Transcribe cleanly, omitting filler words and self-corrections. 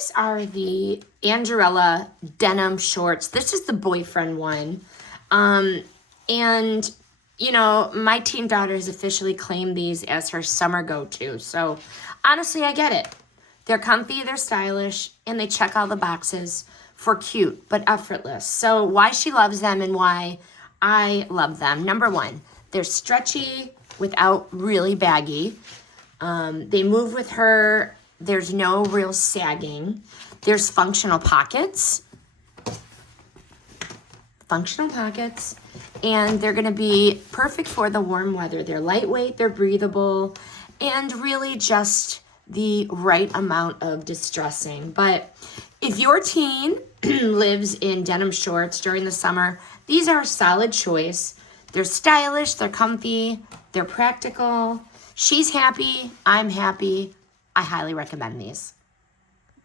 these are the Angerella denim shorts. This is the boyfriend one. And, you know, my teen daughter has officially claimed these as her summer go-to. So, honestly, I get it. They're comfy, they're stylish, and they check all the boxes for cute, but effortless. So, why she loves them and why I love them. Number one, they're stretchy without really baggy. They move with her. There's no real sagging. There's functional pockets. And they're going to be perfect for the warm weather. They're lightweight, they're breathable, and really just the right amount of distressing. But if your teen lives in denim shorts during the summer, these are a solid choice. They're stylish, they're comfy, they're practical. She's happy, I'm happy. I highly recommend these.